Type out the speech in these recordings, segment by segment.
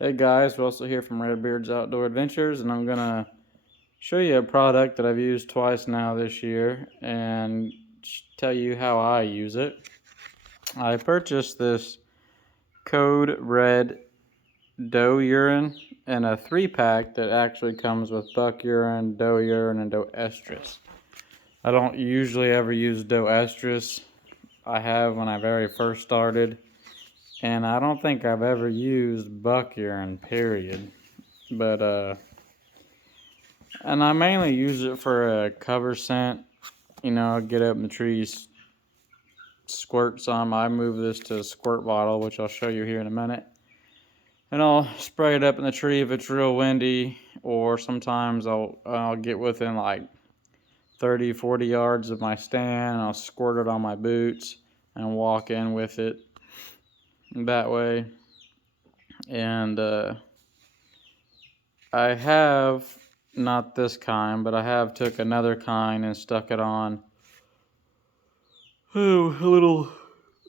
Hey guys, we're also here from Redbeard's Outdoor Adventures, and I'm gonna show you a product that I've used twice now this year and tell you how I use it. I purchased this Code Red doe urine and a 3-pack that actually comes with buck urine, doe urine, and doe estrus. I don't usually ever use doe estrus. I have when I very first started, and I don't think I've ever used buck urine, period. But and I mainly use it for a cover scent. You know, I get up in the trees, squirt some. I move this to a squirt bottle, which I'll show you here in a minute. And I'll spray it up in the tree if it's real windy, or sometimes I'll get within like 30, 40 yards of my stand, and I'll squirt it on my boots and walk in with it that way. And I have, not this kind, but I have took another kind and stuck it on a little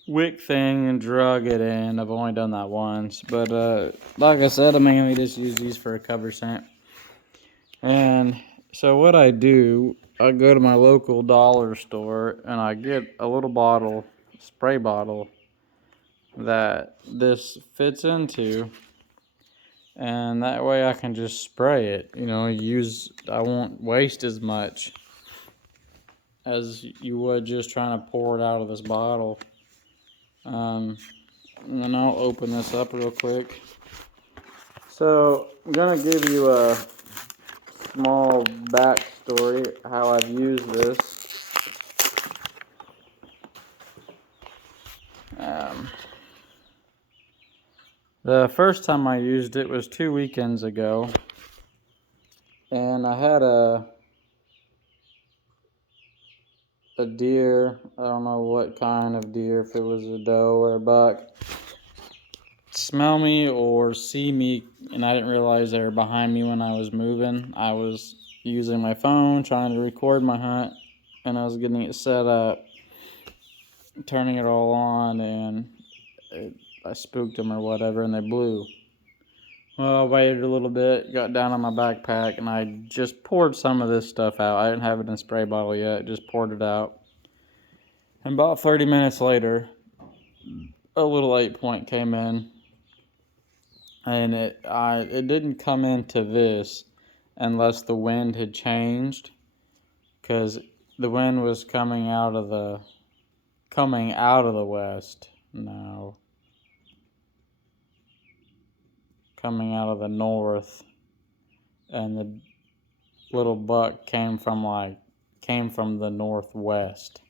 wick thing and drug it in. I've only done that once, but like I said, I mainly just use these for a cover scent. And so what I do, I go to my local dollar store and I get a little bottle, spray bottle, that this fits into, and that way I can just spray it. You know, I won't waste as much as you would just trying to pour it out of this bottle. And then I'll open this up real quick. So I'm gonna give you a small backstory how I've used this. The first time I used it was 2 weekends ago, and I had a deer. I don't know what kind of deer, if it was a doe or a buck, smell me or see me, and I didn't realize they were behind me when I was moving. I was using my phone trying to record my hunt, and I was getting it set up, turning it all on, and I spooked them or whatever, and they blew. Well, I waited a little bit, got down on my backpack, and I just poured some of this stuff out. I didn't have it in a spray bottle yet, just poured it out. And about 30 minutes later, a little 8-point came in, and it didn't come into this unless the wind had changed, because the wind was coming out of the west. No, coming out of the north, and the little buck came from the northwest.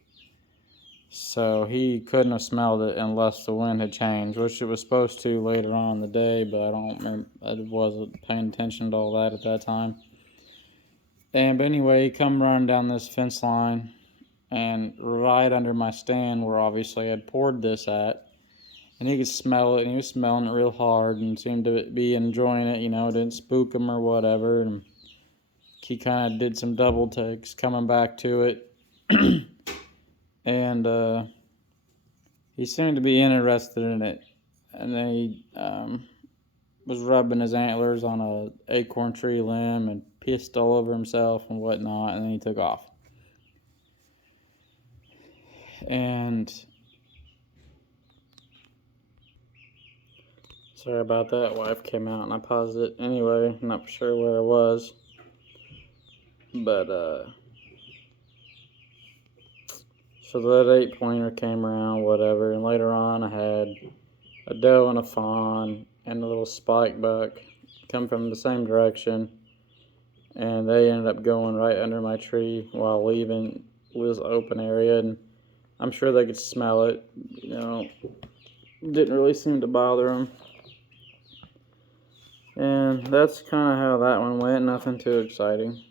So he couldn't have smelled it unless the wind had changed, which it was supposed to later on in the day, but I don't remember. I wasn't paying attention to all that at that time. But anyway, he come running down this fence line, and right under my stand where obviously I'd poured this at, and he could smell it, and he was smelling it real hard and seemed to be enjoying it. You know, it didn't spook him or whatever, and he kind of did some double takes coming back to it. And he seemed to be interested in it, and then he was rubbing his antlers on a acorn tree limb and pissed all over himself and whatnot, and then he took off. And sorry about that, wife came out and I paused it anyway, not sure where I was, but so that 8-pointer came around, whatever, and later on I had a doe and a fawn and a little spike buck come from the same direction, and they ended up going right under my tree while leaving this open area, and I'm sure they could smell it. You know, didn't really seem to bother them. And that's kind of how that one went. Nothing too exciting.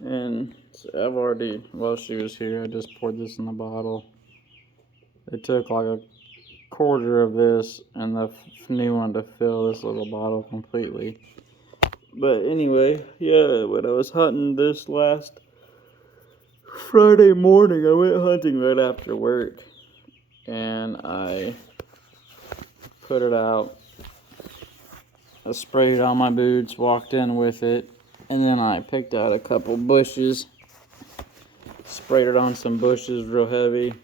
And I've already, while she was here, I just poured this in the bottle. It took like a quarter of this and the new one to fill this little bottle completely. But anyway, yeah, when I was hunting this last Friday morning, I went hunting right after work, and I put it out, I sprayed it on my boots, walked in with it, and then I picked out a couple bushes, sprayed it on some bushes real heavy,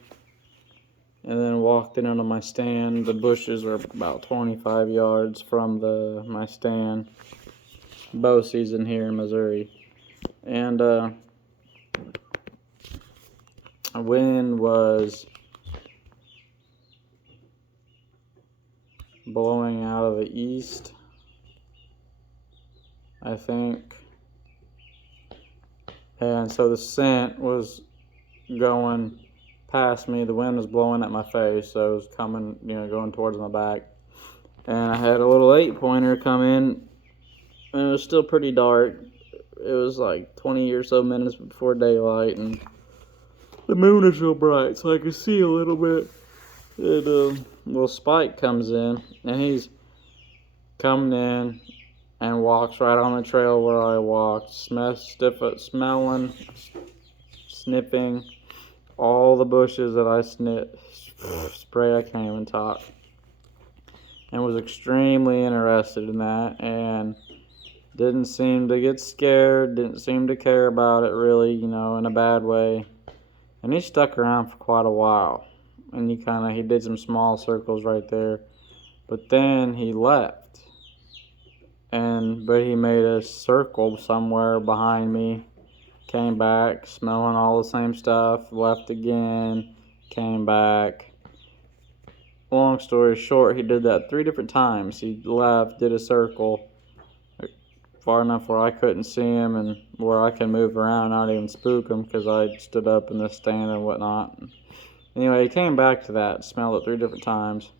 and then walked in onto my stand. The bushes were about 25 yards from my stand. Bow season here in Missouri. And wind was blowing out of the east, I think. And so the scent was going past me. The wind was blowing at my face, so it was coming, going towards my back. And I had a little 8-pointer come in, and it was still pretty dark. It was like 20 or so minutes before daylight, and the moon is real bright, so I could see a little bit. And little Spike comes in, and he's coming in and walks right on the trail where I walked, smelling, sniffing all the bushes that I sprayed. I can't even talk. And was extremely interested in that, and didn't seem to get scared, didn't seem to care about it really, in a bad way. And he stuck around for quite a while, and he did some small circles right there, but then he left. But he made a circle somewhere behind me, came back, smelling all the same stuff, left again, came back. Long story short, he did that 3 different times. He left, did a circle, far enough where I couldn't see him and where I can move around, not even spook him, because I stood up in the stand and whatnot. Anyway, he came back to that, smelled it 3 different times.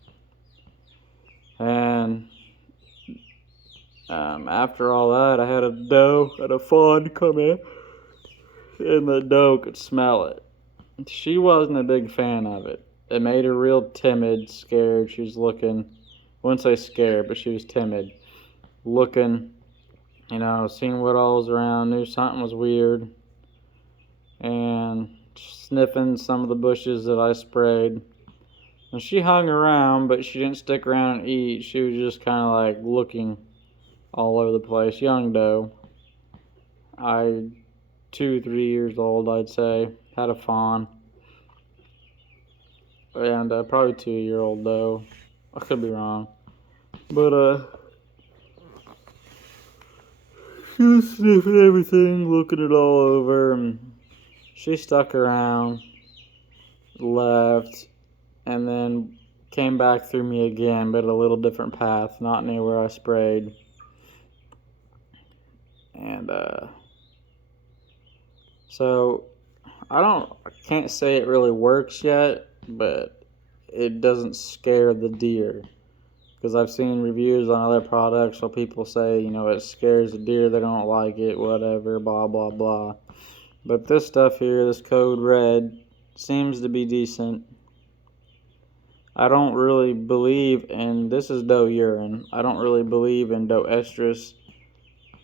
And after all that, I had a doe and a fawn come in, and the doe could smell it. She wasn't a big fan of it. It made her real timid, scared. She was looking, I wouldn't say scared, but she was timid. Looking, seeing what all was around, knew something was weird. And sniffing some of the bushes that I sprayed. And she hung around, but she didn't stick around and eat. She was just kind of like looking all over the place. Young doe. 2, 3 years old, I'd say. Had a fawn. And probably 2-year-old doe. I could be wrong. But she was sniffing everything, looking it all over, and she stuck around, left, and then came back through me again, but a little different path, not near where I sprayed. And so I can't say it really works yet, but it doesn't scare the deer. Because I've seen reviews on other products where people say, it scares the deer, they don't like it, whatever, blah, blah, blah. But this stuff here, this Code Red, seems to be decent. I don't really believe in, this is doe urine, I don't really believe in doe estrus,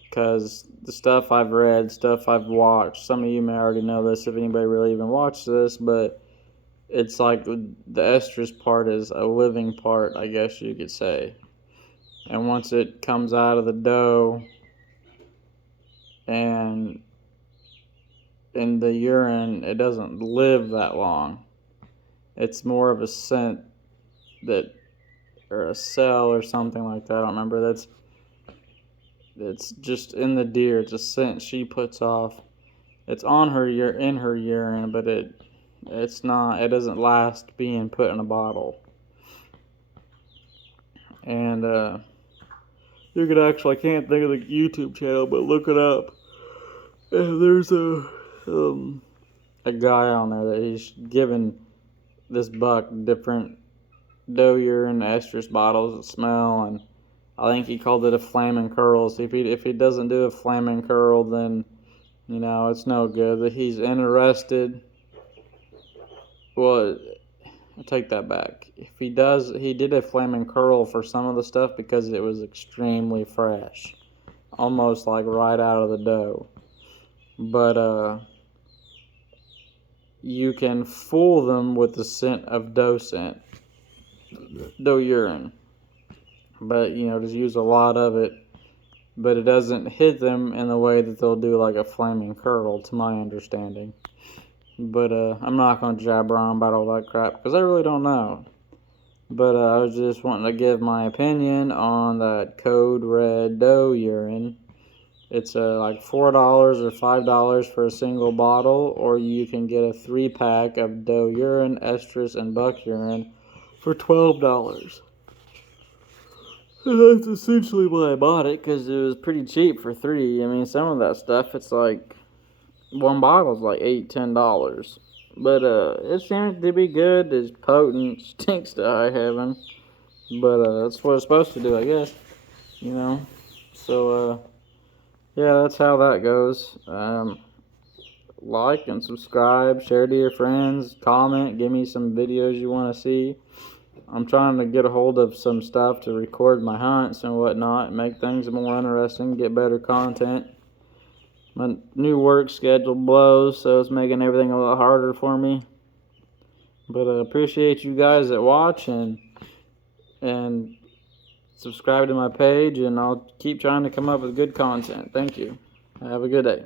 because the stuff I've read, stuff I've watched, some of you may already know this if anybody really even watched this, but it's like the estrus part is a living part, I guess you could say. And once it comes out of the doe and in the urine, it doesn't live that long. It's more of a scent or a cell or something like that. I don't remember. It's just in the deer. It's a scent she puts off. It's in her urine, but it's not. It doesn't last being put in a bottle. And you could actually, I can't think of the YouTube channel, but look it up. And there's a guy on there that he's given this buck different doe urine estrus bottles that smell, and I think he called it a flaming curl. So if he doesn't do a flaming curl, then it's no good. That he's interested. Well, I take that back. If he did a flaming curl for some of the stuff because it was extremely fresh, almost like right out of the doe. But you can fool them with the scent of doe urine. but just use a lot of it. But it doesn't hit them in the way that they'll do like a flaming curdle, to my understanding. But I'm not going to jabber on about all that crap because I really don't know. But I was just wanting to give my opinion on that Code Red doe urine. It's like $4 or $5 for a single bottle, or you can get a 3-pack of doe urine, estrus, and buck urine for $12. And that's essentially why I bought it, because it was pretty cheap for 3. I mean, some of that stuff, it's like one bottle's like $8-10. But it seems to be good. It's potent. Stinks to high heaven. But that's what it's supposed to do, I guess. So yeah, that's how that goes. Like and subscribe, share to your friends, comment, give me some videos you want to see. I'm trying to get a hold of some stuff to record my hunts and whatnot, make things more interesting, get better content. My new work schedule blows, so it's making everything a lot harder for me. But I appreciate you guys that watch and subscribe to my page, and I'll keep trying to come up with good content. Thank you. Have a good day.